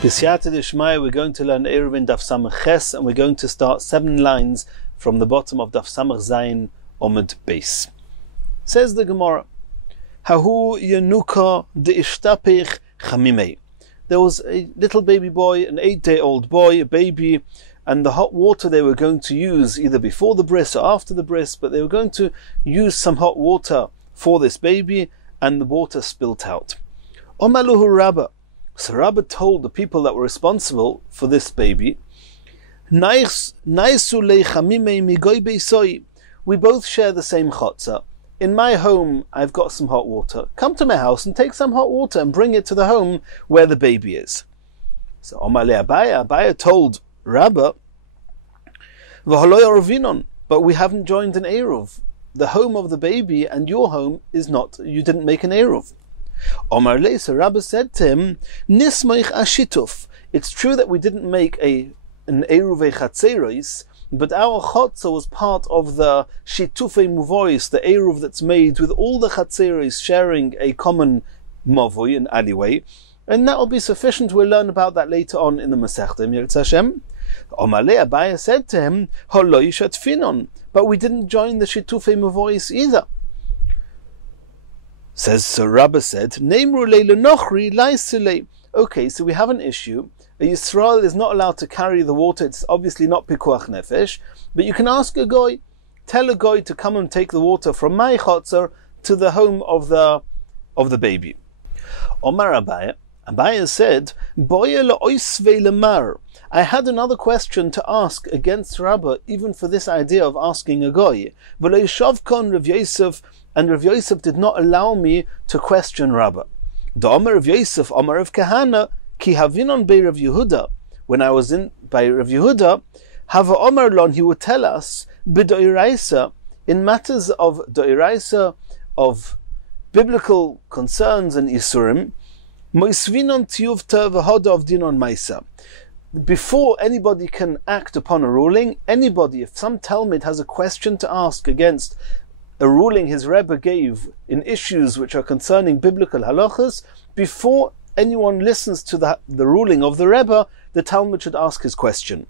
B'siyata d'shmaya, we're going to learn Eirovin Daf Samach Ches, and we're going to start 7 lines from the bottom of Daf Samach Zayin Omid Beis. Says the Gemara, Hahu Yenuka de'ishtapich chamimei. There was a little baby boy, an 8-day-old boy, a baby, and the hot water they were going to use either before the bris or after the bris, but they were going to use some hot water for this baby, and the water spilt out. Omaluhu Rabbah. So Rabbah told the people that were responsible for this baby, we both share the same chotzer. In my home, I've got some hot water. Come to my house and take some hot water and bring it to the home where the baby is. So Abaya told Rabbah, but we haven't joined an Eruv. The home of the baby and your home is not, you didn't make an Eruv. Omar Le, so Rabbah said to him, Nismoich ashituf. It's true that we didn't make an Eruv Chatzeros, but our chotzer was part of the shitufei muvois, the Eruv that's made with all the Chatzeros sharing a common mavoi, an alleyway, and that will be sufficient. We'll learn about that later on in the Masechta. Omar Le, Abaya said to him, Holo yishat finon, but we didn't join the shitufei muvois either. Says, so Rabbah said, okay, so we have an issue. A Yisrael is not allowed to carry the water. It's obviously not pikuach nefesh, but you can ask a goy, tell a goy to come and take the water from my chotzer to the home of the baby. Omar Abaya said, I had another question to ask against Rabbah, even for this idea of asking a goy. And Rav Yosef did not allow me to question Rabbah. The Omer of Yosef, Omer of Kahana, ki havinon bei Rav Yehuda. When I was in by Rav Yehuda, Hava Omer lon, he would tell us, b'doiraisa, in matters of doiraisa, of biblical concerns and isurim, moisvinon tiyuvta v'hoda of dinon maisa. Before anybody can act upon a ruling, anybody, if some Talmud has a question to ask against a ruling his Rebbe gave in issues which are concerning biblical halachas, before anyone listens to the ruling of the Rebbe, the Talmud should ask his question.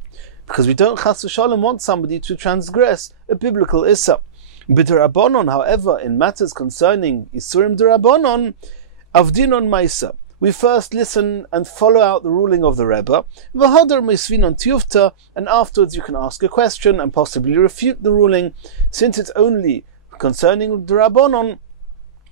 Because we don't chas v'shalom want somebody to transgress a biblical issa. B'derabonon, however, in matters concerning Isurim derabonon, avdinon maisa, we first listen and follow out the ruling of the Rebbe, v'hadar meisvinon tiyufta, and afterwards you can ask a question and possibly refute the ruling. Since it's only concerning the Rabbanon,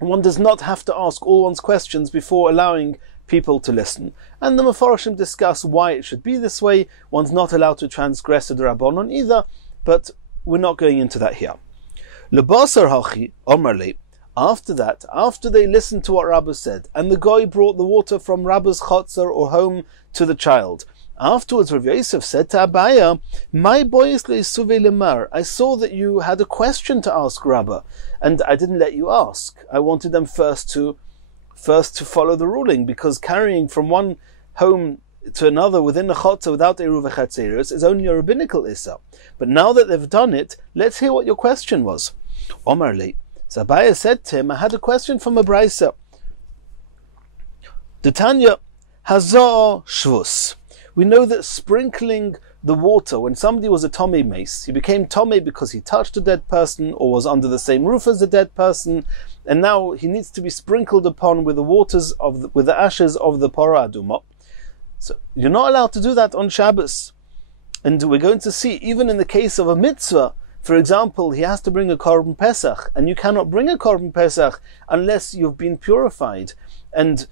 one does not have to ask all one's questions before allowing people to listen. And the Mefarshim discuss why it should be this way. One's not allowed to transgress the Rabbanon either, but we're not going into that here. Lebasar hachi omerle. After that, after they listened to what Rabbah said, and the guy brought the water from Rabbah's chotzer or home to the child, afterwards Rav Yosef said to Abaya, my boys le'isuve lemar, I saw that you had a question to ask Rabbah, and I didn't let you ask. I wanted them first to follow the ruling, because carrying from one home to another within the chotzer without Eruv Chatzeros is only a rabbinical issa. But now that they've done it, let's hear what your question was. Omar le. So Abaya said to him, I had a question from a brisa. The Tanya Hazar Shvus. We know that sprinkling the water, when somebody was a Tomei mace, he became Tomei because he touched a dead person or was under the same roof as a dead person, and now he needs to be sprinkled upon with the waters with the ashes of the Parah Adumah. So you're not allowed to do that on Shabbos. And we're going to see, even in the case of a mitzvah, for example, he has to bring a Korban Pesach, and you cannot bring a Korban Pesach unless you've been purified. And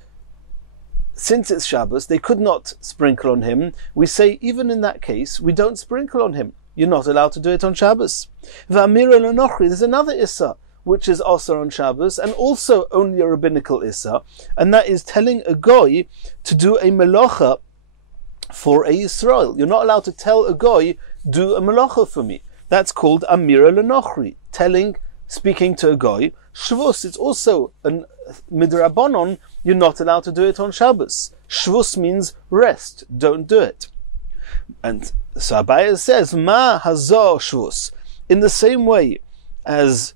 since it's Shabbos, they could not sprinkle on him. We say, even in that case, we don't sprinkle on him. You're not allowed to do it on Shabbos. There's another Issa, which is also on Shabbos, and also only a rabbinical Issa, and that is telling a goy to do a melacha for a Yisrael. You're not allowed to tell a goy, do a melacha for me. That's called Amira Lenochri, speaking to a goy. Shvus, it's also an midrabanon, you're not allowed to do it on Shabbos. Shvus means rest, don't do it. And so Abaya says, Ma hazor shvus. In the same way as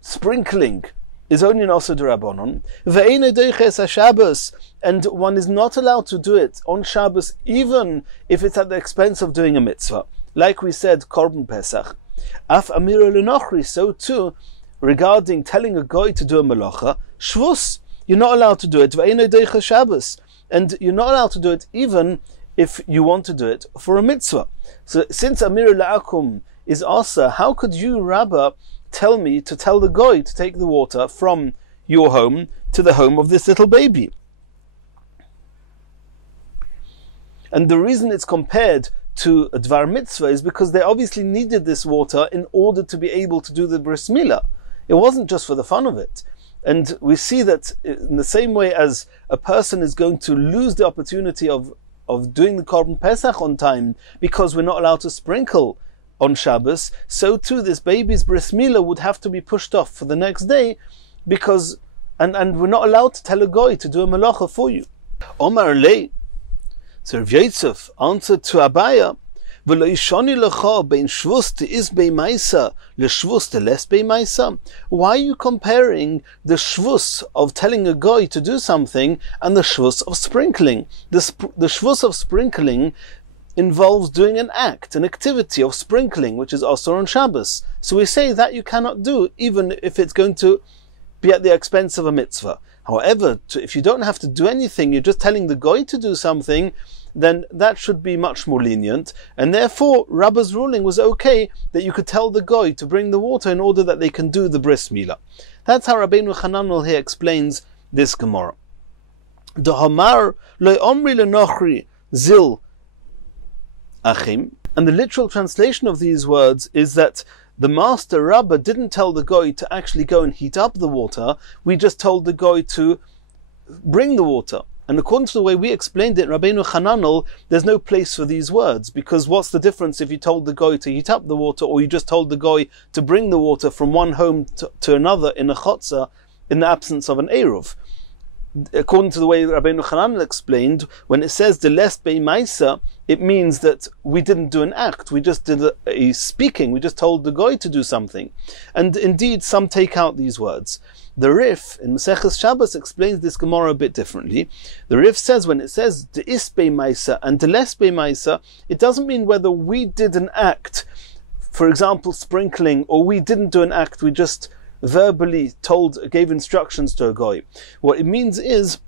sprinkling is only an also d'Rabbanon. Ve'eino doiches haShabbos, and one is not allowed to do it on Shabbos, even if it's at the expense of doing a mitzvah. Like we said, Korban Pesach. Af amiro l'nochri, so too, regarding telling a goy to do a malacha, shvus, you're not allowed to do it. Ve'eino doiches Shabbos, and you're not allowed to do it even if you want to do it for a mitzvah. So since amiro la'akum is asa, how could you, Rabbah, tell me to tell the goy to take the water from your home to the home of this little baby? And the reason it's compared to a dvar mitzvah is because they obviously needed this water in order to be able to do the bris milah. It wasn't just for the fun of it. And we see that in the same way as a person is going to lose the opportunity of doing the Korban Pesach on time because we're not allowed to sprinkle on Shabbos, so too this baby's bris milah would have to be pushed off for the next day because, and we're not allowed to tell a goy to do a malacha for you. Omar lei, so Rav Yosef answered to Abaya, V'lo yishoni lecha bein shvus te'is beimaisa le'shvus te'les beimaisa. Why are you comparing the shvus of telling a goy to do something and the shvus of sprinkling? The shvus of sprinkling involves doing an act, an activity of sprinkling, which is also on Shabbos. So we say that you cannot do, even if it's going to be at the expense of a mitzvah. However, if you don't have to do anything, you're just telling the goy to do something, then that should be much more lenient. And therefore, Rabbah's ruling was okay that you could tell the goy to bring the water in order that they can do the bris milah. That's how Rabbeinu Chananel here explains this Gemara. The Hamar lo omri lenochri zil achim. And the literal translation of these words is that the master Rabbah didn't tell the goy to actually go and heat up the water. We just told the goy to bring the water. And according to the way we explained it, Rabbeinu Chananel, there's no place for these words, because what's the difference if you told the goy to heat up the water or you just told the goy to bring the water from one home to another in a chotzer in the absence of an eruv? According to the way Rabbeinu Chananel explained, when it says the les beimaisa, it means that we didn't do an act, we just did a speaking, we just told the goy to do something. And indeed, some take out these words. The Rif in Masechus Shabbos explains this Gemara a bit differently. The Rif says when it says the is beimaisa and the les beimaisa, it doesn't mean whether we did an act, for example sprinkling, or we didn't do an act, we just verbally gave instructions to a goy. What it means is,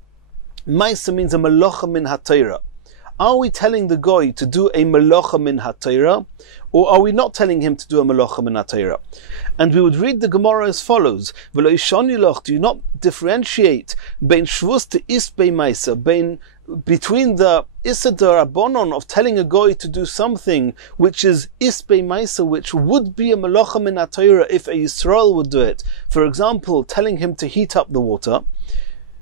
Maisa means a malacha min ha-Torah. Are we telling the goy to do a malacha min ha-Torah, or are we not telling him to do a malacha min ha-Torah? And we would read the Gemara as follows: V'lo yishoni loch, do you not differentiate bein shvus te is beimaisa, between the Issa d'Rabbanon of telling a goy to do something which is is beimaisa, which would be a malacha min ha-Torah if a Yisrael would do it. For example, telling him to heat up the water.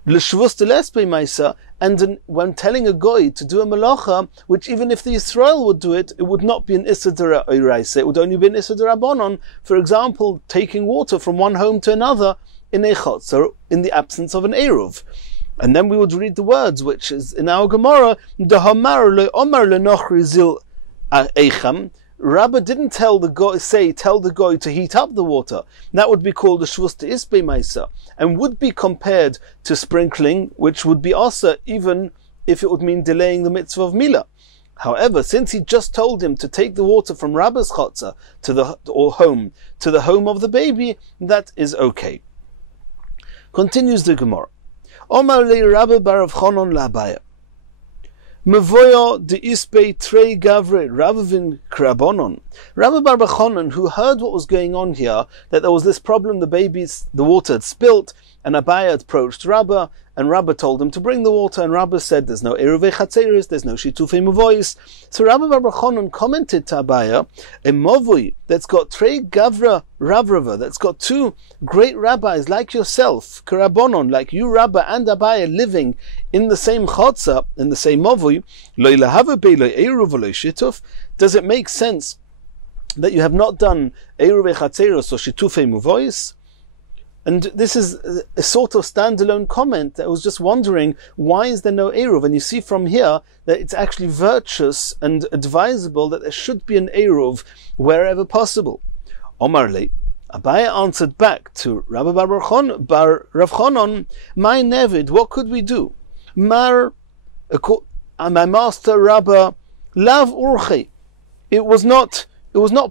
L'shvus te'les beimaisa, and when telling a goy to do a malacha, which even if the Yisrael would do it, it would not be an Issa d'Oraisa, it would only be an Issa d'Rabbanon. For example, taking water from one home to another in a chotzer, in the absence of an eruv. And then we would read the words, which is in our Gemara, the Hamar lo omar lenochri zil echam. Rabbah didn't tell the goy to heat up the water. That would be called a shvus te'is beimaisa, and would be compared to sprinkling, which would be also, even if it would mean delaying the mitzvah of milah. However, since he just told him to take the water from Rabbah's chotzer to the home of the baby, that is okay. Continues the Gemara. Omar le Rabbi bar Rav Chonon la'Abaya. Mevoyo de ispe trei gavre Ravavin krabonon. Rabbi bar Chonon, who heard what was going on here, that there was this problem, the water had spilt, and Abaya approached Rabbah, and Rabbah told him to bring the water, and Rabbah said there's no eruvei chatzeris, there's no shitufei mavois. So Rabbi bar Chonon commented to Abaya, a movoi that's got trei gavra Ravrava, that's got two great rabbis like yourself, Karabonon, like you, Rabbah and Abaya, living in the same chotza, in the same movui, lo ilahava bei lo eruv lo shituf. Does it make sense that you have not done eruvei chatzeros or shitufei mavois? And this is a sort of standalone comment that I was just wondering, why is there no eruv? And you see from here that it's actually virtuous and advisable that there should be an eruv wherever possible. Omar le, Abaya answered back to Rabbi Bar Rav Chonon, my Nevid, what could we do? My master Rabba, lav urche. It was not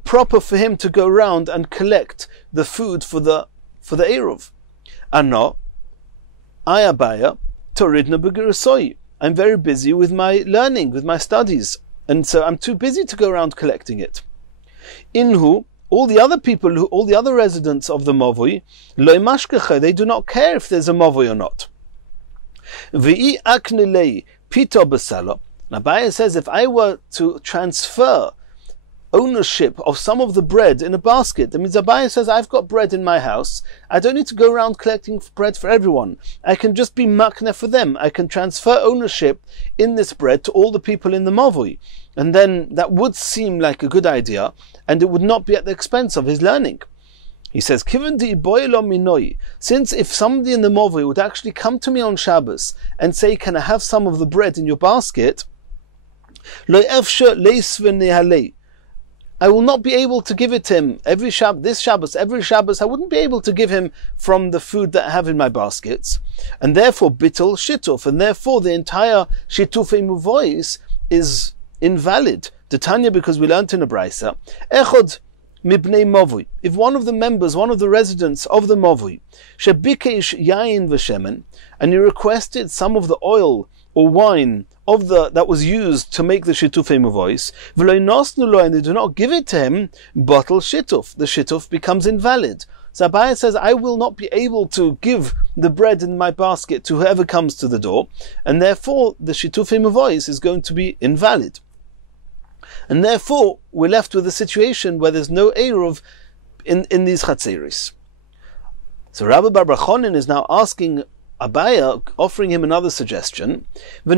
proper for him to go round and collect the food for the Eruv. Ano, I Abaya, toridna b'gerusoi. I'm very busy with my learning, with my studies, and so I'm too busy to go around collecting it. Inhu, all the other people, all the other residents of the Mavoi, lo mashkecha, they do not care if there's a Mavoi or not. V'i aknelei pito b'salo. Abaya says, if I were to transfer ownership of some of the bread in a basket, that means Abaya says, I've got bread in my house, I don't need to go around collecting bread for everyone. I can just be makna for them. I can transfer ownership in this bread to all the people in the Mavoi. And then that would seem like a good idea, and it would not be at the expense of his learning. He says, since if somebody in the Mavoi would actually come to me on Shabbos and say, can I have some of the bread in your basket? I will not be able to give it to him every Shabbos, I wouldn't be able to give him from the food that I have in my baskets. And therefore, bittul shituf, and therefore the entire shitufei muvois is invalid. The Tanya, because we learnt in a Braisa, echod mibnei mavui. If one of the members, one of the residents of the mavui, shebikesh yain v'shemen, and he requested some of the oil or wine of that was used to make the shitufei muvois, v'lo nosnu lo, and they do not give it to him, bottle shituf. The shituf becomes invalid. So Abaya says, I will not be able to give the bread in my basket to whoever comes to the door, and therefore the shitufei muvois is going to be invalid. And therefore we're left with a situation where there's no Eruv in these chatzeris. So Rabbi Bar Chonon is now asking Abaya, offering him another suggestion. So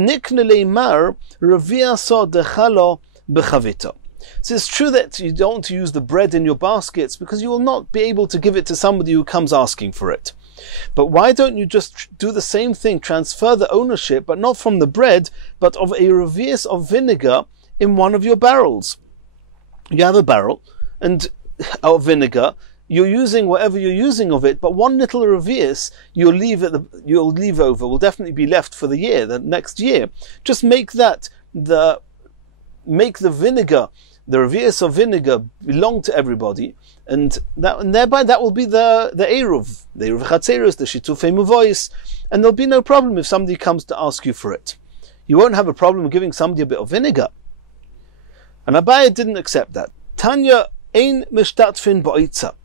it's true that you don't use the bread in your baskets because you will not be able to give it to somebody who comes asking for it. But why don't you just do the same thing, transfer the ownership, but not from the bread, but of a revius of vinegar in one of your barrels? You have a barrel and of vinegar, you're using whatever you're using of it, but one little revius you'll leave over, will definitely be left for the year, the next year. Just make the vinegar, the revius of vinegar, belong to everybody, and thereby that will be the Eruv, the Eruv Chatzeros, the Shitufei Muvois, and there'll be no problem if somebody comes to ask you for it. You won't have a problem giving somebody a bit of vinegar. And Abaya didn't accept that. Tanya ein mishtatfin ba'itza.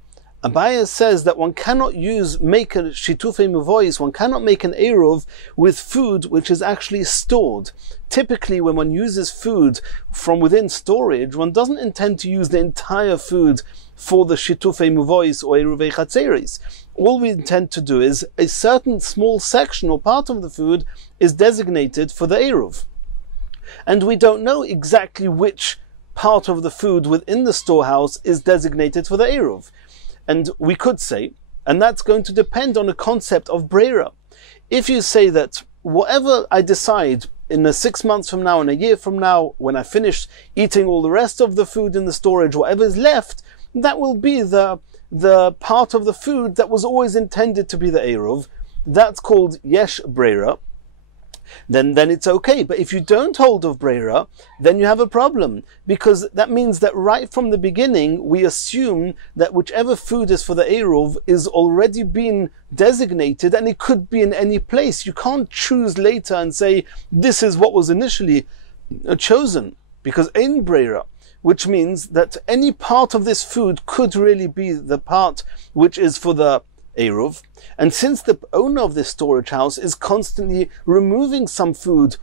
Abaya says that one cannot make a shitufei muvois, one cannot make an eruv with food which is actually stored. Typically, when one uses food from within storage, one doesn't intend to use the entire food for the shitufei muvois or eruvei chatzeris. All we intend to do is a certain small section or part of the food is designated for the eruv. And we don't know exactly which part of the food within the storehouse is designated for the eruv. And we could say, and that's going to depend on a concept of breira. If you say that whatever I decide in 6 months from now and a year from now, when I finish eating all the rest of the food in the storage, whatever is left, that will be the part of the food that was always intended to be the eruv. That's called yesh breira. Then it's okay. But if you don't hold of breira, then you have a problem, because that means that right from the beginning we assume that whichever food is for the eruv is already been designated, and it could be in any place. You can't choose later and say this is what was initially chosen, because ein breira, which means that any part of this food could really be the part which is for the eruv. And since the owner of this storage house is constantly removing some food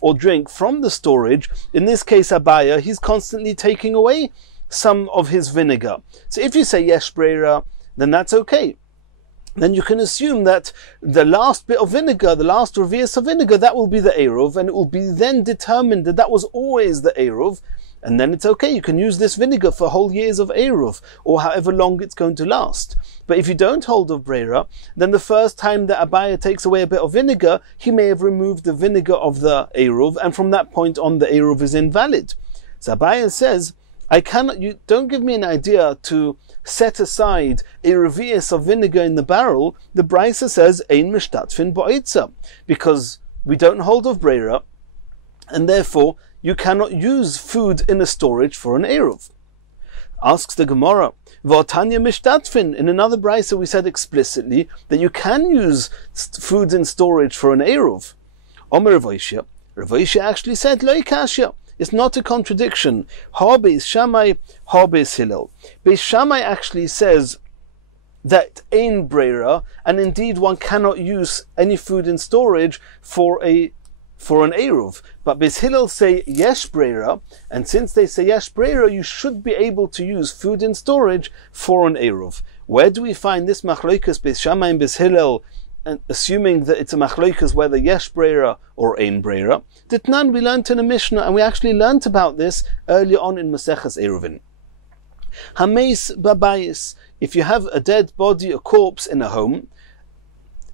or drink from the storage, in this case Abaya, he's constantly taking away some of his vinegar. So if you say yesh breira, then that's okay. Then you can assume that the last bit of vinegar, the last revius of vinegar, that will be the eruv, and it will be then determined that that was always the eruv, and then it's okay. You can use this vinegar for whole years of eruv, or however long it's going to last. But if you don't hold of breira, then the first time that Abaya takes away a bit of vinegar, he may have removed the vinegar of the eruv, and from that point on the eruv is invalid. So Abaya says, You don't give me an idea to set aside a revius of vinegar in the barrel. The Brisa says, Ein mishtatfin bo'etza, because we don't hold of breira, and therefore you cannot use food in a storage for an eruv. Asks the Gemara, V'otanya mishtatfin. In another Brisa we said explicitly that you can use food in storage for an eruv. Omer Rav Oishia actually said, Lo ikashya. It's not a contradiction. Ha beis Shammai, ha beis Hillel. Beis Shammai actually says that ein breira, and indeed one cannot use any food in storage for an eruv. But beis Hillel say yesh breira, and since they say yesh breira, you should be able to use food in storage for an eruv. Where do we find this machlokas beis Shammai and beis Hillel? And assuming that it's a machlokas whether yesh breira or ein breira, Ditnan we learnt in a Mishnah, and we actually learnt about this earlier on in Masechas Eirovin. Hameis babayis, if you have a dead body, a corpse in a home,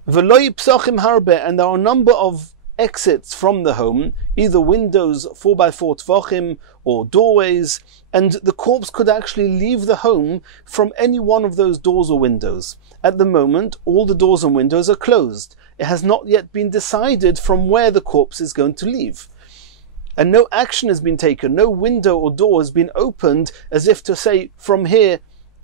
v'loi psochim harbe, and there are a number of exits from the home, either windows 4x4 tvochim or doorways, and the corpse could actually leave the home from any one of those doors or windows. At the moment, all the doors and windows are closed. It has not yet been decided from where the corpse is going to leave. And no action has been taken, no window or door has been opened as if to say, from here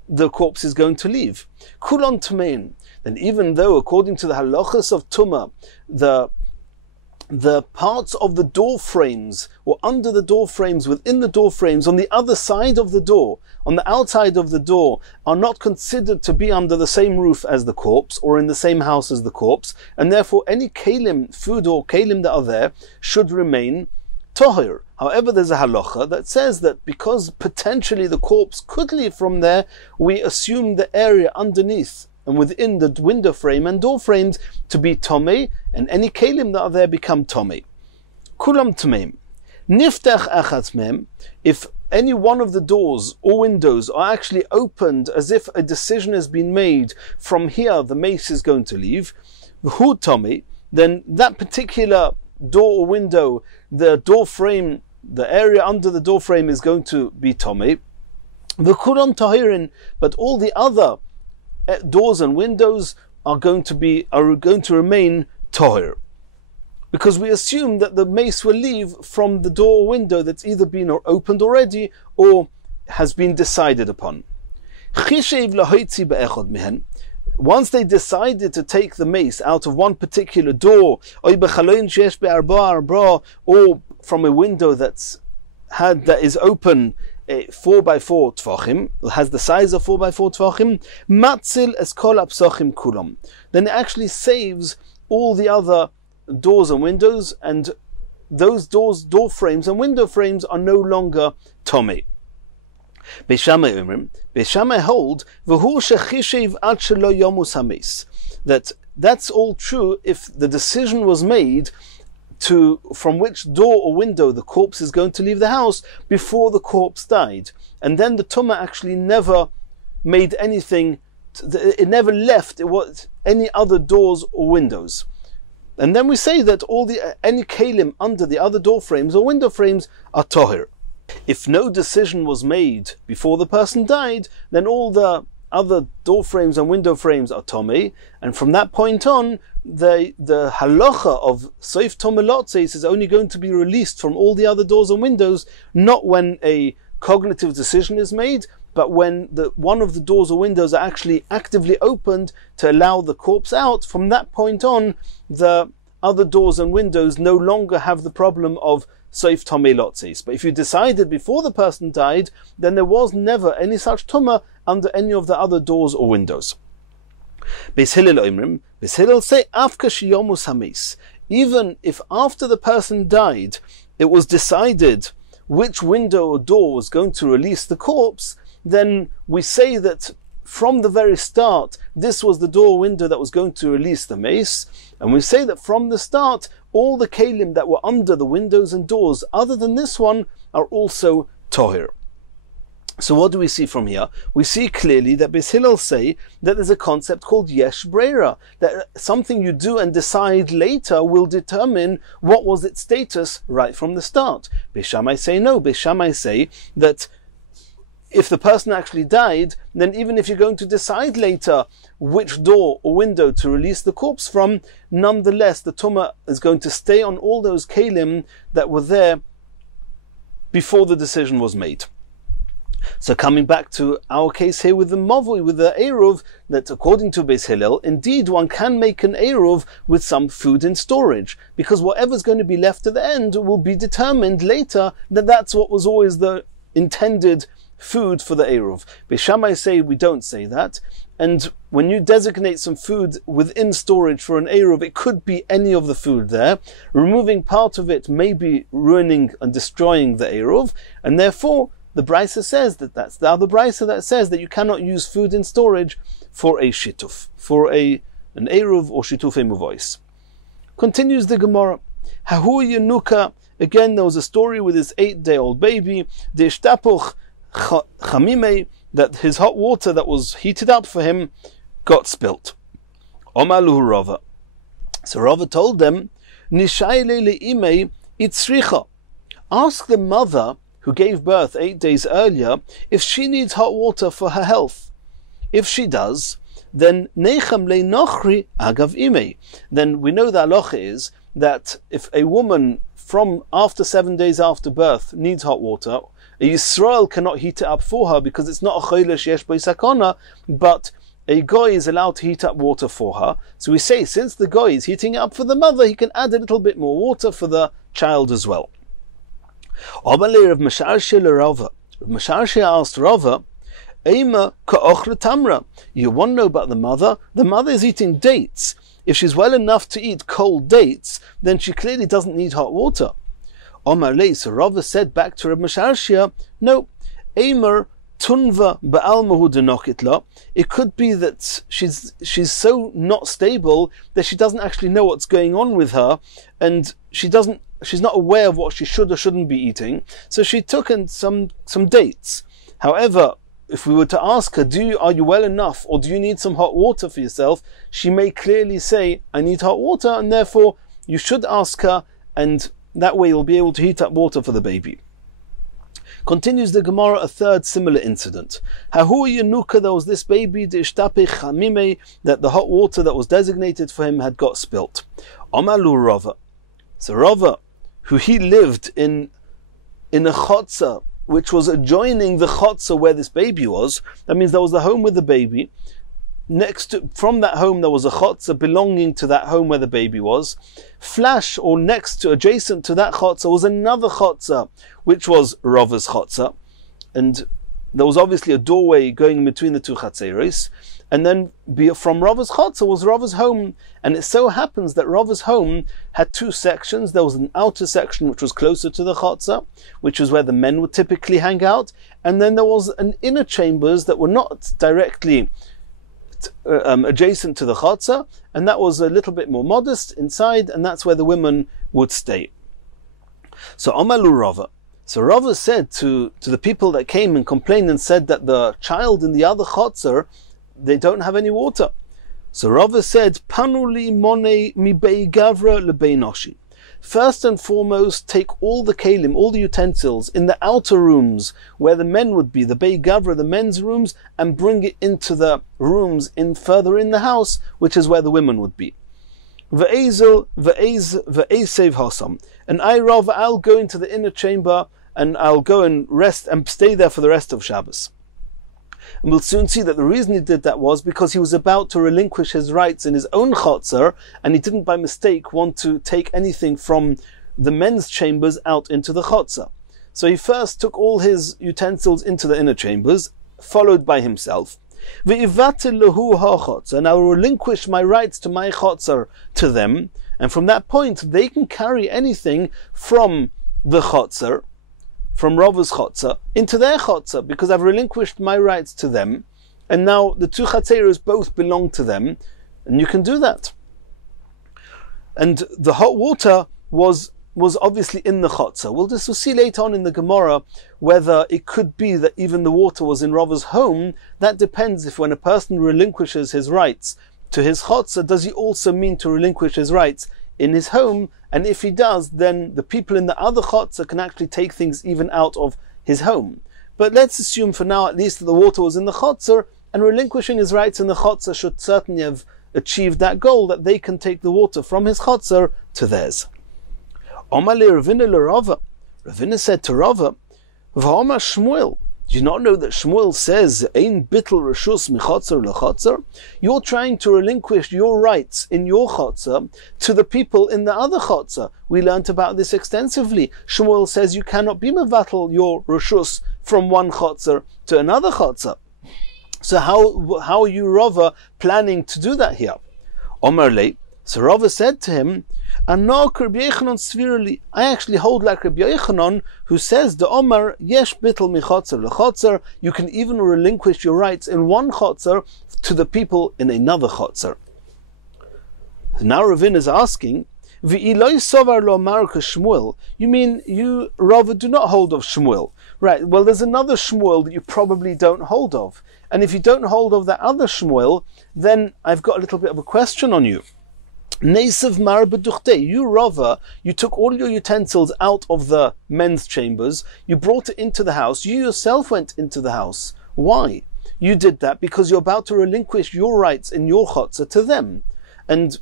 the corpse is going to leave. Kulon Tumein. Then even though, according to the halachas of Tumah, the parts of the door frames, or under the door frames, within the door frames, on the other side of the door, on the outside of the door, are not considered to be under the same roof as the corpse, or in the same house as the corpse, and therefore any kalim, food or kalim that are there, should remain tohir. However, there's a halacha that says that because potentially the corpse could leave from there, we assume the area underneath and within the window frame and door frames to be tomei, and any kalim that are there become tomei. Kulam tomeim. Niftach achatz mem. If any one of the doors or windows are actually opened as if a decision has been made, from here the mace is going to leave, v'hu tomei, then that particular door or window, the door frame, the area under the door frame is going to be tomei. V'kulam tahirin, but all the other doors and windows are going to remain tohir, because we assume that the mace will leave from the door or window that's either been opened already or has been decided upon. Once they decided to take the mace out of one particular door, or from a window that is open 4x4 tvochim, has the size of 4x4 tvochim, matzil es kol apsochim kulam. Then it actually saves all the other doors and windows, and those doors, door frames and window frames are no longer tomei. Beis Shammai hold v'hu shechishev ad shelo yomus hameis, that's all true if the decision was made from which door or window the corpse is going to leave the house before the corpse died. And then the Tumah actually never made anything, it never left any other doors or windows. And then we say that any kalim under the other door frames or window frames are tohir. If no decision was made before the person died, then all the other door frames and window frames are tomei, and from that point on, the halacha of soif tomelotzes is only going to be released from all the other doors and windows, not when a cognitive decision is made, but when one of the doors or windows are actually actively opened to allow the corpse out. From that point on, the other doors and windows no longer have the problem of soif tomelotzes. But if you decided before the person died, then there was never any such tumah under any of the other doors or windows. Beis Hillel say, Afka shiyomus hameis. Even if after the person died, it was decided which window or door was going to release the corpse, then we say that from the very start, this was the door or window that was going to release the mace, and we say that from the start, all the kalim that were under the windows and doors, other than this one, are also tohir. So what do we see from here? We see clearly that Beis Hillel say that there's a concept called yesh breira, that something you do and decide later will determine what was its status right from the start. Beis Shammai say no. Beis Shammai say that if the person actually died, then even if you're going to decide later which door or window to release the corpse from, nonetheless the tumah is going to stay on all those kalim that were there before the decision was made. So coming back to our case here with the mavui, with the eruv, that according to Beis Hillel, indeed one can make an eruv with some food in storage, because whatever's going to be left at the end will be determined later that that's what was always the intended food for the eruv. Beis Shammai say we don't say that, and when you designate some food within storage for an eruv, it could be any of the food there. Removing part of it may be ruining and destroying the eruv, and therefore the Brisa says that's the other Brisa that says that you cannot use food in storage for a shituf, for an eruv or shitufei muvois. Continues the Gemara. Hahu Yenuka. Again, there was a story with this 8-day-old baby. The ishtapuch chamimei, that his hot water that was heated up for him got spilt. Omalu Rava. So Rava told them, Nishayle le'imei itzricha. Ask the mother who gave birth 8 days earlier if she needs hot water for her health. If she does, then nechem le'nochri agav imei. Then we know the halacha is that if a woman from after 7 days after birth needs hot water, a Yisrael cannot heat it up for her because it's not a choyle sheyesh bo sakana, but a goy is allowed to heat up water for her. So we say, since the goy is heating it up for the mother, he can add a little bit more water for the child as well. Rav Masharshia asked Rava, Eima ka'ochle tamra. You want to know about the mother? The mother is eating dates. If she's well enough to eat cold dates, then she clearly doesn't need hot water. Omar Lei, so Rava said back to Rav Masharshia, no, Eimer tunva ba'almahu denokitla. It could be that she's so not stable that she doesn't actually know what's going on with her, and she's not aware of what she should or shouldn't be eating. So she took in some dates. However, if we were to ask her, are you well enough, or do you need some hot water for yourself? She may clearly say, I need hot water, and therefore you should ask her, and that way you'll be able to heat up water for the baby. Continues the Gemara, a third similar incident. Hahu Yenuka, there was this baby, that the hot water that was designated for him had got spilt. Omalu Rava. So Rava, who he lived in a chotzer, which was adjoining the chotzer where this baby was. That means there was the home with the baby. From that home there was a chotzer belonging to that home where the baby was. Adjacent to that chotzer was another chotzer, which was Rava's chotzer. And there was obviously a doorway going in between the two chatzeros. And then from Rava's chotzer was Rava's home. And it so happens that Rava's home had two sections. There was an outer section which was closer to the chotzer, which was where the men would typically hang out. And then there was an inner chambers that were not directly adjacent to the chotzer, and that was a little bit more modest inside, and that's where the women would stay. So Omalu Rava. So Rava said to the people that came and complained and said that the child in the other chotzer, they don't have any water. So Rava said, Panuli mone mi bei gavra lebei noshi. First and foremost, take all the kalim, all the utensils in the outer rooms where the men would be, the bei gavra, the men's rooms, and bring it into the rooms further in the house, which is where the women would be. Ve'ezel ve'esev hasam. And I, Rava, I'll go into the inner chamber and I'll go and rest and stay there for the rest of Shabbos. And we'll soon see that the reason he did that was because he was about to relinquish his rights in his own chotzer, and he didn't by mistake want to take anything from the men's chambers out into the chotzer. So he first took all his utensils into the inner chambers, followed by himself. And I will relinquish my rights to my chotzer to them, and from that point they can carry anything from the chotzer, from Rava's chotzer, into their chotzer, because I've relinquished my rights to them, and now the two chatzeros both belong to them, and you can do that. And the hot water was obviously in the chotzer. We'll see later on in the Gemara whether it could be that even the water was in Rava's home. That depends if when a person relinquishes his rights to his chotzer, does he also mean to relinquish his rights in his home? And if he does, then the people in the other chotzer can actually take things even out of his home. but let's assume for now at least that the water was in the chotzer, and relinquishing his rights in the chotzer should certainly have achieved that goal, that they can take the water from his chotzer to theirs. Omar Ravina said to Rava, V'omar Shmuel, do you not know that Shmuel says, Ein bittel reshus michotzer lechotzer? You're trying to relinquish your rights in your chotzer to the people in the other chotzer. We learnt about this extensively. Shmuel says you cannot be mevatel your reshus from one chotzer to another chotzer. So how are you, Rava, planning to do that here? Omar le, so Rava said to him, I actually hold like Rabbi Yochanan, who says the Omar yesh bittel michotzer lechotzer. You can even relinquish your rights in one chotzer to the people in another chotzer. Now Ravin is asking, V'iloi sovar lo amar Shmuel. You mean you, Rava, do not hold of Shmuel? Right, well there's another Shmuel that you probably don't hold of. And if you don't hold of that other Shmuel, then I've got a little bit of a question on you. Nesav mar beduchte. You, Rava, you took all your utensils out of the men's chambers, you brought it into the house, you yourself went into the house. Why? You did that because you're about to relinquish your rights in your chotzer to them. And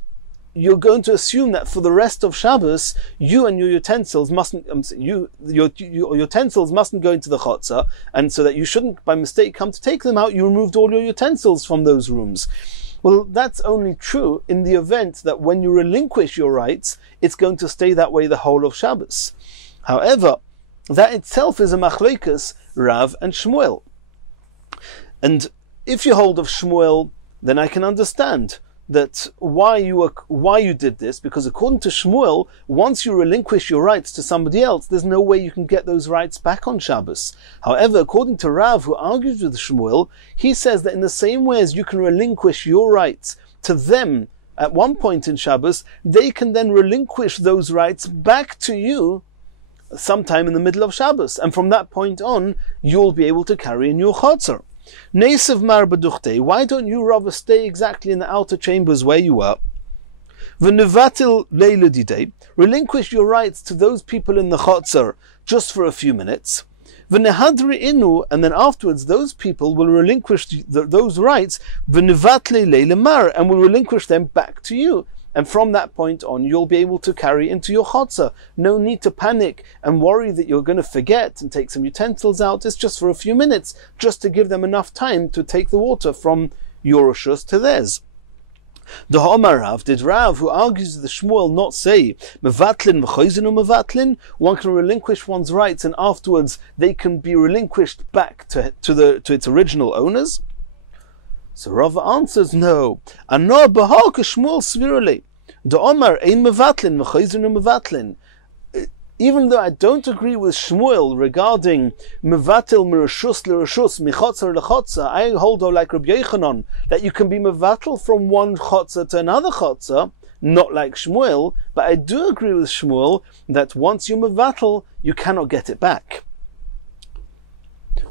you're going to assume that for the rest of Shabbos, you and your utensils mustn't, your utensils mustn't go into the chotzer, and so that you shouldn't by mistake come to take them out, you removed all your utensils from those rooms. Well, that's only true in the event that when you relinquish your rights, it's going to stay that way the whole of Shabbos. However, that itself is a machlokes Rav and Shmuel. And if you hold of Shmuel, then I can understand that why you did this, because according to Shmuel, once you relinquish your rights to somebody else, there's no way you can get those rights back on Shabbos. However, according to Rav, who argues with Shmuel, he says that in the same way as you can relinquish your rights to them at one point in Shabbos, they can then relinquish those rights back to you sometime in the middle of Shabbos, and from that point on, you'll be able to carry in your chotzer. Nesav mar beduchte. Why don't you rather stay exactly in the outer chambers where you were? V'nevatil leila didei. Relinquish your rights to those people in the chotzer just for a few minutes. V'nehadri inu, and then afterwards those people will relinquish those rights. V'nevatle leila mar, and will relinquish them back to you. And from that point on, you'll be able to carry into your chotzer. No need to panic and worry that you're going to forget and take some utensils out. It's just for a few minutes, just to give them enough time to take the water from your reshus to theirs. The Ha'amar Rav, did Rav, who argues the Shmuel, not say, mevatlin v'choizinu mevatlin, one can relinquish one's rights and afterwards they can be relinquished back to its original owners? So Rava answers, no. Anor bahar k'Shmuel sviruli. The Omar ein mevatlin v'choizinu mevatlin. Even though I don't agree with Shmuel regarding mevatel mirashus l'rashus michotzer l'chotzer, I hold like Rabbi Yochanan that you can be mevatel from one chotzer to another chotzer, not like Shmuel. But I do agree with Shmuel that once you mevatel, you cannot get it back.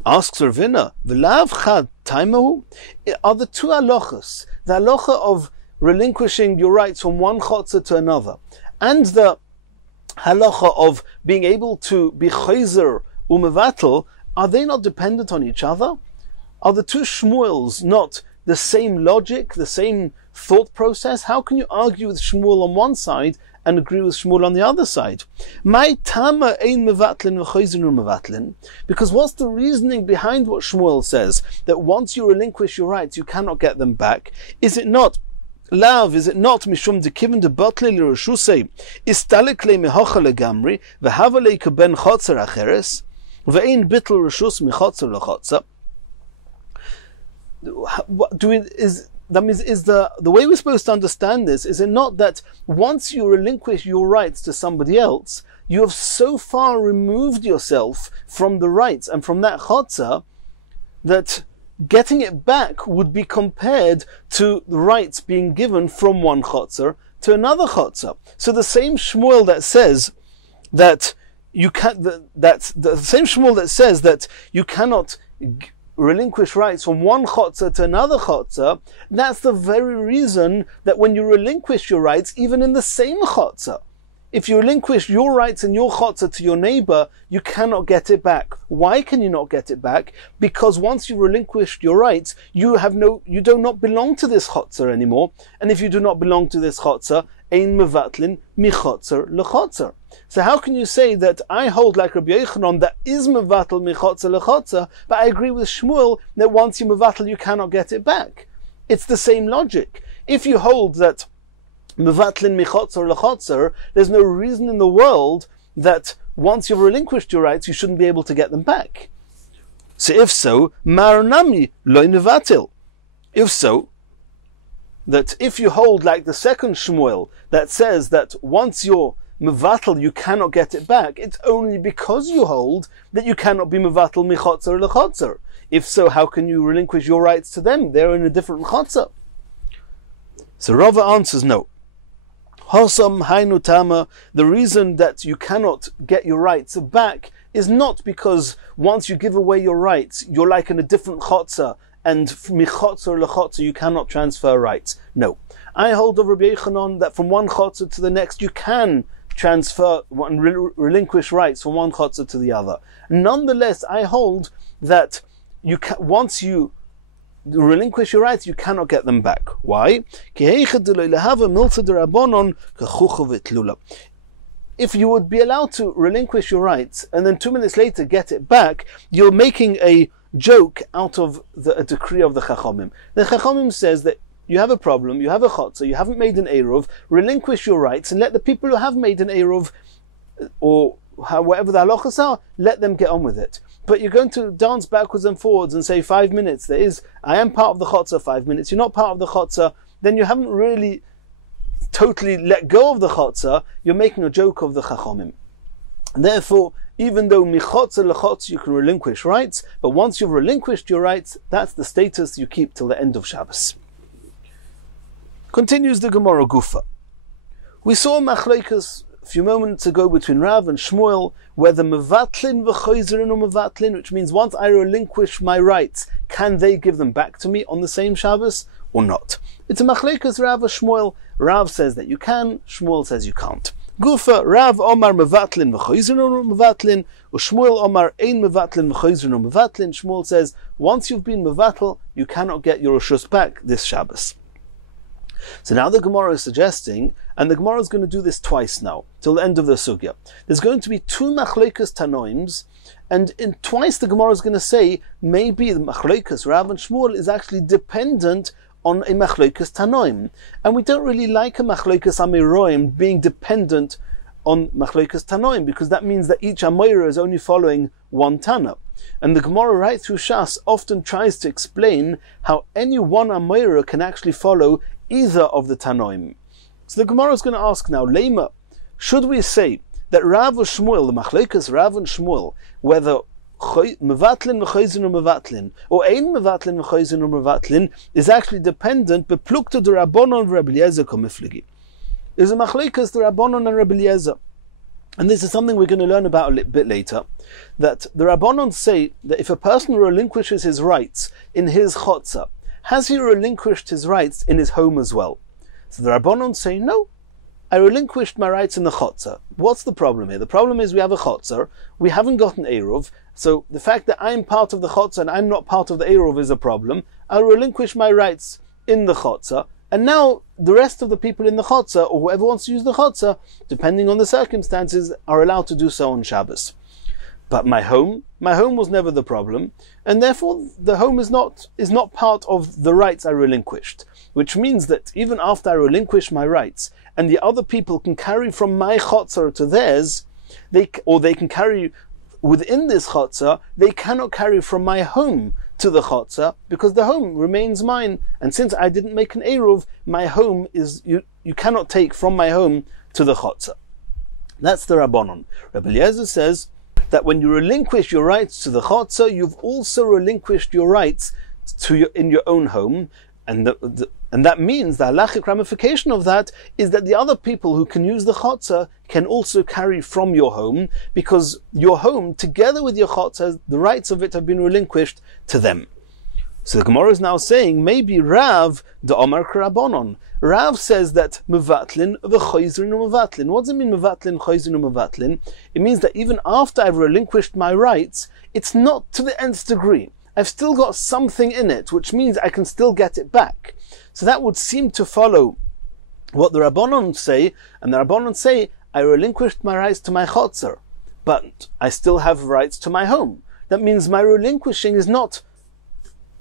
Asks Ravina, V'lav chad taimahu? Are the two halachas, the halacha of relinquishing your rights from one chotzer to another, and the halacha of being able to be chayzer umevatel, are they not dependent on each other? Are the two Shmuels not the same logic, the same thought process? How can you argue with Shmuel on one side and agree with Shmuel on the other side? My tama ein mevatlin v'chayzinu mevatlin. Because what's the reasoning behind what Shmuel says, that once you relinquish your rights, you cannot get them back? Is it not Lav, is it not mishum dekiven de batle l'reshusei istalik le mehocha legamri v'hava le keben chotzer acheres v'ein bitl reshus michotzer lechotzer? That means, is the way we're supposed to understand this, is it not that once you relinquish your rights to somebody else, you have so far removed yourself from the rights and from that chotzer that getting it back would be compared to the rights being given from one chotzer to another chotzer? So the same Shmuel that says that you can, that's the same Shmuel that says that you cannot relinquish rights from one chotzer to another chotzer, that's the very reason that when you relinquish your rights, even in the same chotzer, If you relinquish your rights and your chotzer to your neighbor, you cannot get it back. Why can you not get it back? Because once you relinquished your rights, you do not belong to this chotzer anymore. And if you do not belong to this chotzer, ein mevatlin mi chotzer lechotzer. So how can you say that I hold like Rabbi Yochanan that is mevatel mi chotzer lechotzer, but I agree with Shmuel that once you mevatel, you cannot get it back? It's the same logic. If you hold that mevatlin michotzer lechotzer, there's no reason in the world that once you've relinquished your rights, you shouldn't be able to get them back. So if so, marnami loy nevatil. If so, that if you hold like the second Shmuel that says that once you're mevatel, you cannot get it back, it's only because you hold that you cannot be mevatel michotzer lechotzer. If so, how can you relinquish your rights to them? They're in a different chotzer. So Rava answers no. Hosam hainu tama, the reason that you cannot get your rights back is not because once you give away your rights, you're like in a different chotzer, and michotzer lechotzer you cannot transfer rights. No. I hold of Rabbi Yochanan that from one chotzer to the next you can transfer and relinquish rights from one chotzer to the other. Nonetheless, I hold that once you relinquish your rights, you cannot get them back. Why? If you would be allowed to relinquish your rights and then 2 minutes later get it back, you're making a joke out of a decree of the Chachamim. The Chachamim says that you have a problem, you have a chotzer, you haven't made an eruv, relinquish your rights and let the people who have made an eruv, or whatever the halachas are, let them get on with it. But you're going to dance backwards and forwards and say 5 minutes. I am part of the chotzer, 5 minutes. You're not part of the chotzer. Then you haven't really totally let go of the chotzer. You're making a joke of the chachamim. And therefore, even though michotzer lechotzer you can relinquish rights, but once you've relinquished your rights, that's the status you keep till the end of Shabbos. Continues the Gemara Gufa. We saw machlokes a few moments ago between Rav and Shmuel, whether mevatlin v'choyzerin or mevatlin, which means once I relinquish my rights, can they give them back to me on the same Shabbos or not? It's a machlokes Rav or Shmuel. Rav says that you can, Shmuel says you can't. Gufa, Rav Omar mevatlin v'choyzerin or mevatlin, or Shmuel Omar ein mevatlin v'choyzerin or mevatlin. Shmuel says once you've been mevatl, you cannot get your reshus back this Shabbos. So now the Gemara is suggesting, and the Gemara is going to do this twice now, till the end of the sugya. There's going to be two machlokes tanoims, and in twice the Gemara is going to say maybe the machlokes Rav and Shmuel is actually dependent on a machlokes tanoim, and we don't really like a machlokes amiroim being dependent on machlokes tanoim, because that means that each amoira is only following one tana. And the Gemara right through Shas often tries to explain how any one amoira can actually follow either of the Tanoim. So the Gemara is going to ask now, Lema, should we say that Rav or Shmuel, the machlokes Rav and Shmuel, whether mevatlin v'choyzin or mevatlin, or ein mevatlin v'choyzin or mevatlin, is actually dependent, beplukta de Rabbanon v'Rabbi Eliezer komifligi. There's a machlokes the Rabbanon and Rabbi Eliezer. And this is something we're going to learn about a little bit later, that the Rabbanon say that if a person relinquishes his rights in his chotzer, has he relinquished his rights in his home as well? So the Rabbanon say, no, I relinquished my rights in the chotzer. What's the problem here? The problem is we have a chotzer, we haven't got an eruv, so the fact that I'm part of the chotzer and I'm not part of the eruv is a problem. I'll relinquish my rights in the chotzer, and now the rest of the people in the chotzer, or whoever wants to use the chotzer, depending on the circumstances, are allowed to do so on Shabbos. But my home was never the problem, and therefore the home is not part of the rights I relinquished. Which means that even after I relinquish my rights, and the other people can carry from my chotzer to theirs, they can carry within this chotzer, they cannot carry from my home to the chotzer, because the home remains mine. And since I didn't make an eruv, my home is, you cannot take from my home to the chotzer. That's the Rabbanon. Rabbi Eliezer says that when you relinquish your rights to the chotzer, you've also relinquished your rights in your own home, and that means the halachic ramification of that is that the other people who can use the chotzer can also carry from your home, because your home, together with your chotzer, the rights of it have been relinquished to them. So the Gemara is now saying, maybe Rav the Omar Karabonon. Rav says that mevatlin v'choizrin u'mevatlin. What does it mean mevatlin, choizrin u'mevatlin? It means that even after I've relinquished my rights, it's not to the nth degree. I've still got something in it, which means I can still get it back. So that would seem to follow what the Rabbanon say, and the Rabbanon say, I relinquished my rights to my chotzer, but I still have rights to my home. That means my relinquishing is not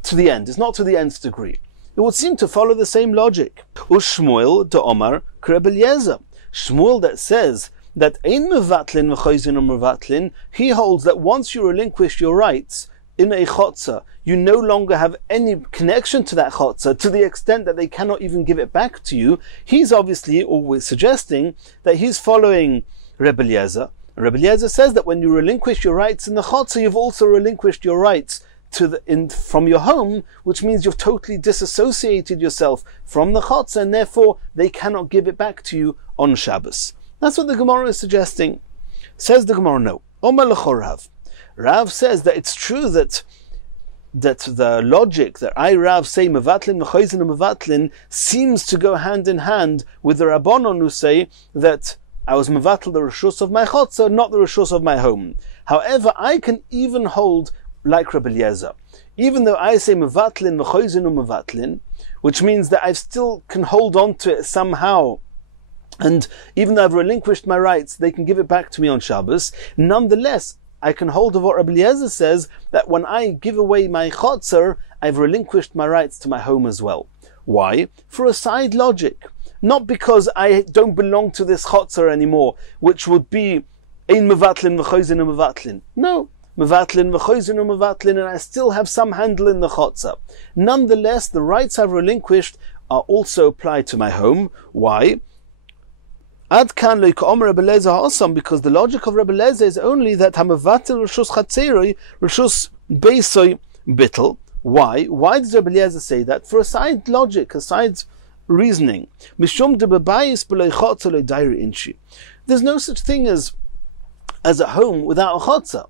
to the end, it's not to the nth degree. It would seem to follow the same logic. Ushmuel de Omar Krebeliezer. Shmuel that says that ein mevatlin v'choizin u'mevatlin, he holds that once you relinquish your rights in a chotzer, you no longer have any connection to that chotzer to the extent that they cannot even give it back to you. He's obviously always suggesting that he's following Rebbe Eliezer. Rebbe Eliezer says that when you relinquish your rights in the chotzer, you've also relinquished your rights from your home, which means you've totally disassociated yourself from the chotzer, and therefore they cannot give it back to you on Shabbos. That's what the Gemara is suggesting. Says the Gemara, no. Omar l'chorav. Rav says that it's true that the logic that I, Rav, say mevatlin v'choizin u'mevatlin seems to go hand in hand with the Rabbanon who say that I was mevatl the reshus of my chotzer, not the reshus of my home. However, I can even hold like Rebbe Eliezer. Even though I say mevatlin v'choizin u'mevatlin, which means that I still can hold on to it somehow, and even though I've relinquished my rights, they can give it back to me on Shabbos. Nonetheless, I can hold of what Rebbe Eliezer says, that when I give away my chotzer, I've relinquished my rights to my home as well. Why? For a side logic. Not because I don't belong to this chotzer anymore, which would be ein mevatlin v'choizin u'mevatlin. No, mevatlin v'choizin u'mevatlin, and I still have some handle in the chotzer. Nonetheless, the rights I've relinquished are also applied to my home. Why? Ad kan lo ka'omer Rebbe Eliezer ha'asam, because the logic of Rebbe Eliezer is only that ha'mevatel reshus chatzeroi reshus beisoi bittel. Why? Why does Rebbe Eliezer say that? For a side logic, a side reasoning. Mishum de bebayis b'lo chotzer lo dairi inchi. There's no such thing as a home without a chotzer.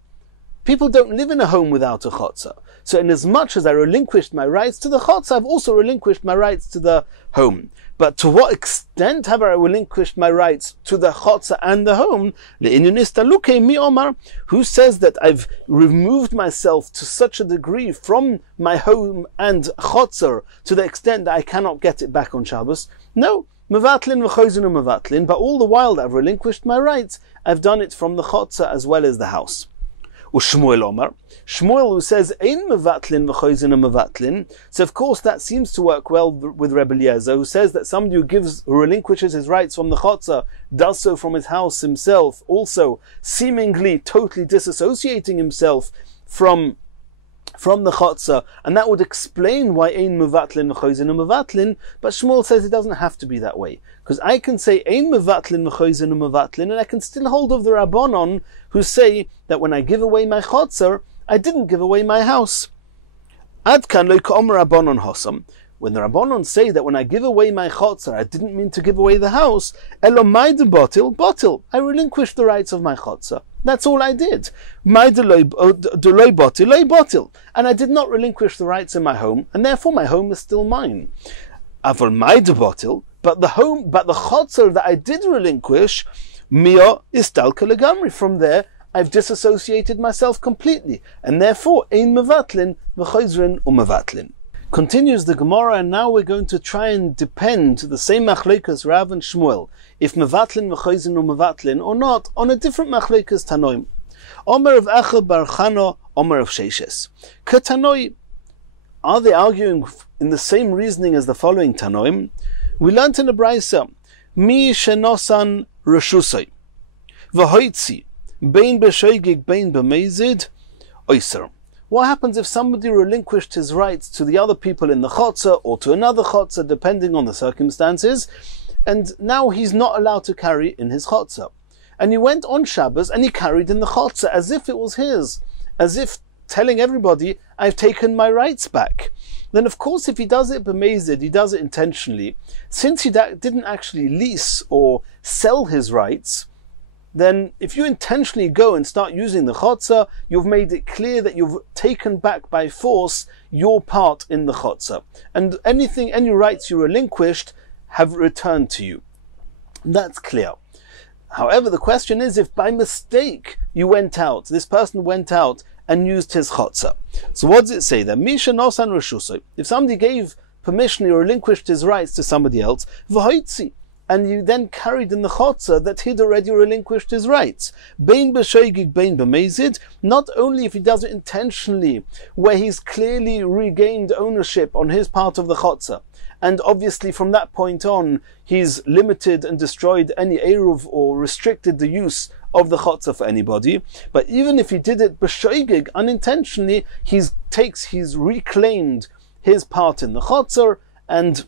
People don't live in a home without a chotzer. So in as much as I relinquished my rights to the chotzer, I've also relinquished my rights to the home. But to what extent have I relinquished my rights to the chotzer and the home? Who says that I've removed myself to such a degree from my home and chotzer to the extent that I cannot get it back on Shabbos? No. Mevatlin v'choizin u'mevatlin, but all the while that I've relinquished my rights, I've done it from the chotzer as well as the house. Shmuel Omar. Shmuel, who says ein mevatlin v'choizin u'mevatlin, so of course that seems to work well with Rebbe Eliezer, who says that somebody who relinquishes his rights from the chotzer does so from his house himself, also seemingly totally disassociating himself from the chotzer, and that would explain why ein mevatlin v'choizin u'mevatlin. But Shmuel says it doesn't have to be that way, because I can say ein mevatlin v'choizin u'mevatlin, and I can still hold of the Rabbanon who say that when I give away my chotzer, I didn't give away my house. Ad kan lo ka'omer Rabbanon hosam. When the Rabbanon say that when I give away my chotzer, I didn't mean to give away the house. Elo maide botil. I relinquished the rights of my chotzer. That's all I did. Maide loy botil. And I did not relinquish the rights in my home, and therefore my home is still mine. Avol maide botil, but the chotzer that I did relinquish, mio istalka legamri. From there, I've disassociated myself completely, and therefore ein mevatlin v'choizrin u'mevatlin. Continues the Gemara, and now we're going to try and depend the same machlokas Rav and Shmuel, if mevatlin v'choizin u'mevatlin or not, on a different machlokas Tanoim. Omer of Acha bar Chana, Omer of Sheishes. Ketanoi, are they arguing in the same reasoning as the following Tanoim? We learnt in the Brisa, mi shenosan reshusai, v'hoitzi, bein b'shoigig bein b'meizid, oiser. What happens if somebody relinquished his rights to the other people in the chotzer or to another chotzer, depending on the circumstances, and now he's not allowed to carry in his chotzer? And he went on Shabbos and he carried in the chotzer as if it was his, as if telling everybody, I've taken my rights back. Then of course if he does it b'meizid, he does it intentionally, since he didn't actually lease or sell his rights, then if you intentionally go and start using the chotzer, you've made it clear that you've taken back by force your part in the chotzer. And any rights you relinquished have returned to you. That's clear. However, the question is, if by mistake you went out, this person went out and used his chotzer. So what does it say there? Misha nosan reshusay. If somebody gave permission, he relinquished his rights to somebody else, v'hoitzi, and you then carried in the chotzer that he'd already relinquished his rights. Bein b'shoigig, bein b'mezid, not only if he does it intentionally, where he's clearly regained ownership on his part of the chotzer, and obviously from that point on, he's limited and destroyed any eruv or restricted the use of the chotzer for anybody. But even if he did it b'shoigig, unintentionally, he's reclaimed his part in the chotzer, and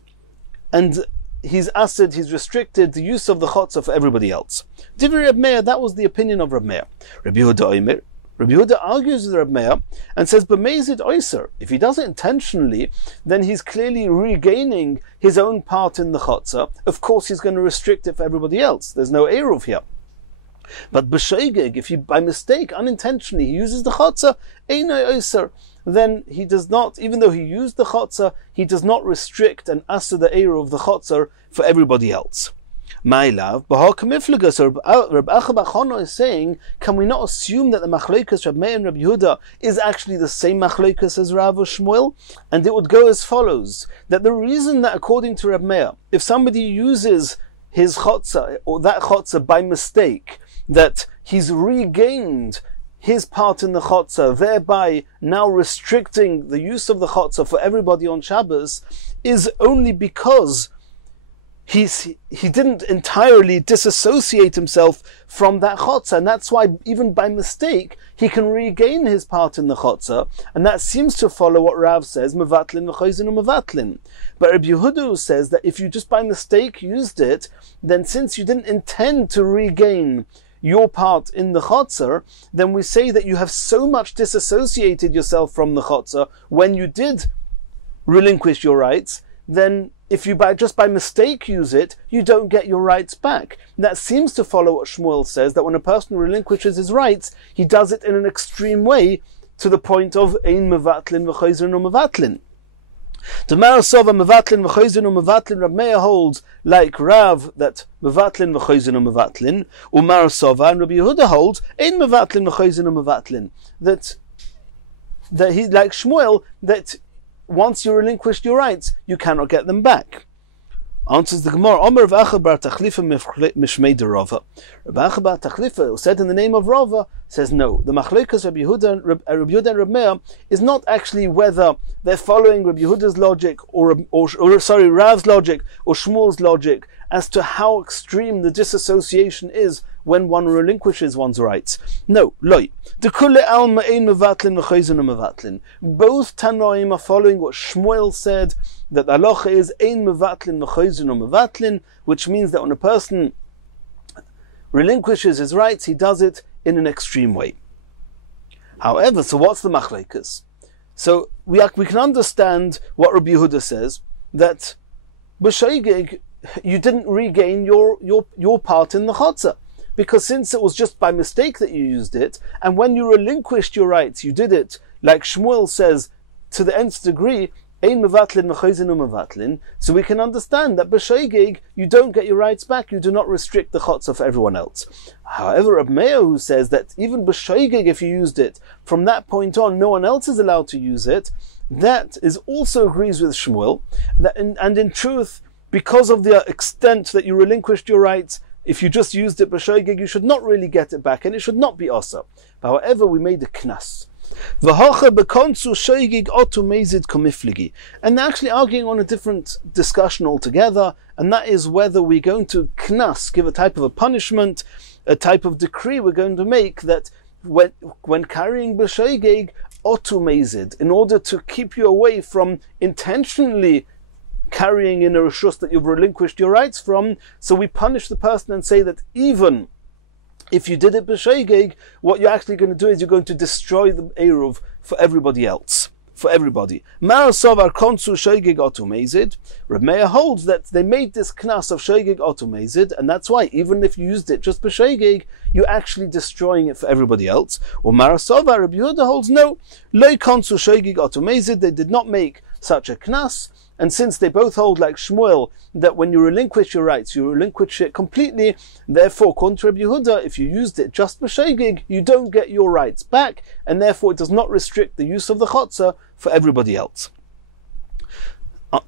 he's restricted the use of the chotzer for everybody else. Divrei Reb Meir, that was the opinion of Reb Meir. Rabbi Yehuda argues with Reb Meir and says, "B'mezid oiser." If he does it intentionally, then he's clearly regaining his own part in the chotzer. Of course, he's going to restrict it for everybody else. There's no eruv here. But b'shoigig, if he by mistake, unintentionally, he uses the chotzer, einay oiser, then he does not, even though he used the chotzer, he does not restrict and asser the eruv of the chotzer for everybody else. My love, Reb Acha bar Chana is saying, can we not assume that the machlokas Reb Meir and Reb Yehuda is actually the same machlokas as Rav or Shmuel? And it would go as follows, that the reason that according to Reb Meir, if somebody uses his chotzer, or that chotzer by mistake, that he's regained his part in the chotzer, thereby now restricting the use of the chotzer for everybody on Shabbos, is only because he didn't entirely disassociate himself from that chotzer, and that's why even by mistake he can regain his part in the chotzer, and that seems to follow what Rav says, mevatlin v'choizinu mevatlin. But Rabbi Yehuda says that if you just by mistake used it, then since you didn't intend to regain your part in the chotzer, then we say that you have so much disassociated yourself from the chotzer when you did relinquish your rights, then if you just by mistake use it, you don't get your rights back. And that seems to follow what Shmuel says, that when a person relinquishes his rights, he does it in an extreme way, to the point of ein mevatlin v'choizinu mevatlin. The Marasova mevatlin v'choizinu mevatlin, Reb Meir holds like Rav that mevatlin v'choizinu mevatlin, Umarasova, and Rabbi Yehuda holds ein mevatlin v'choizinu mevatlin, that he like Shmuel, that once you relinquished your rights, you cannot get them back. Answers the Gemara, Omer Rav Acha bar Tachlifa mishmei de Rava. Rav Acha bar Tachlifa, who said in the name of Rava, says no. The machlokas Rabbi Yehuda and Reb Meir is not actually whether they're following Rabbi Yehuda's logic or Rav's logic or Shmuel's logic as to how extreme the disassociation is when one relinquishes one's rights. No, loy. Both Tanoim are following what Shmuel said, that the halacha is ein mevatlin v'choizinu mevatlin, which means that when a person relinquishes his rights, he does it in an extreme way. However, so what's the machlekas? So we can understand what Rabbi Yehuda says, that b'shoigig, you didn't regain your part in the chotzer, because since it was just by mistake that you used it, and when you relinquished your rights, you did it, like Shmuel says, to the nth degree, ein mevatlin v'choizinu mevatlin, so we can understand that b'shoigig, you don't get your rights back, you do not restrict the chotzer for everyone else. However, Reb Meir, who says that even b'shoigig, if you used it, from that point on, no one else is allowed to use it, that is also agrees with Shmuel, and in truth, because of the extent that you relinquished your rights, if you just used it b'shoigig, you should not really get it back, and it should not be asa. However, we made a knas. And they're actually arguing on a different discussion altogether, and that is whether we're going to knas, give a type of a punishment, a type of decree we're going to make, that when carrying b'shoigig, otu mezid, in order to keep you away from intentionally carrying in a reshus that you've relinquished your rights from, so we punish the person and say that even if you did it b'shoigig, what you're actually going to do is you're going to destroy the eruv for everybody else. for everybody. Mar sovar konsu shoigig otumezid. Reb Meir holds that they made this knas of shoigig otumezid, and that's why even if you used it just for shoigig, you're actually destroying it for everybody else. Or Mar sovar Reb Yehuda holds no, loy konsu shoigig otumezid. They did not make such a knas. And since they both hold like Shmuel, that when you relinquish your rights, you relinquish it completely, therefore, according to Rabbi Yehuda, if you used it just for shegig, you don't get your rights back, and therefore it does not restrict the use of the chotzer for everybody else.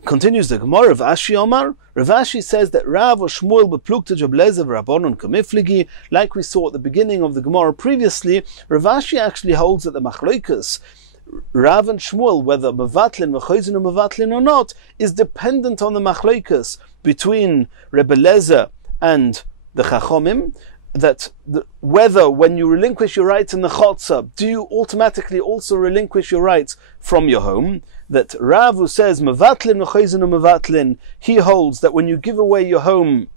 Continues the Gemara of Ashi Omar. Rav Ashi says that Rav or Shmuel beplugta jablezev rabbanon kamifligi, like we saw at the beginning of the Gemara previously. Rav Ashi actually holds that the machloikas Rav and Shmuel, whether mevatlin, v'choizin, or mevatlin or not, is dependent on the machloikas between Rebbe Lezer and the Chachomim, that whether when you relinquish your rights in the chotzer, do you automatically also relinquish your rights from your home? That Rav, who says mevatlin, v'choizin, or mevatlin, he holds that when you give away your home,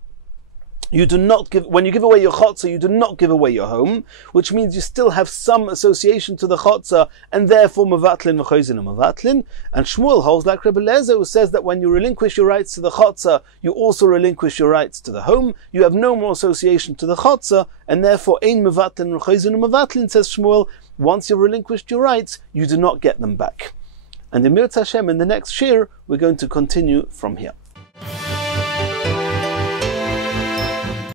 you do not give, when you give away your chotzer, you do not give away your home, which means you still have some association to the chotzer, and therefore mevatlin v'choizin and mevatlin. And Shmuel holds like Rebbe Lezer, who says that when you relinquish your rights to the chotzer, you also relinquish your rights to the home. You have no more association to the chotzer, and therefore ein mevatlin v'choizin and mevatlin, says Shmuel. Once you've relinquished your rights, you do not get them back. And in Mirz Hashem, in the next shir, we're going to continue from here.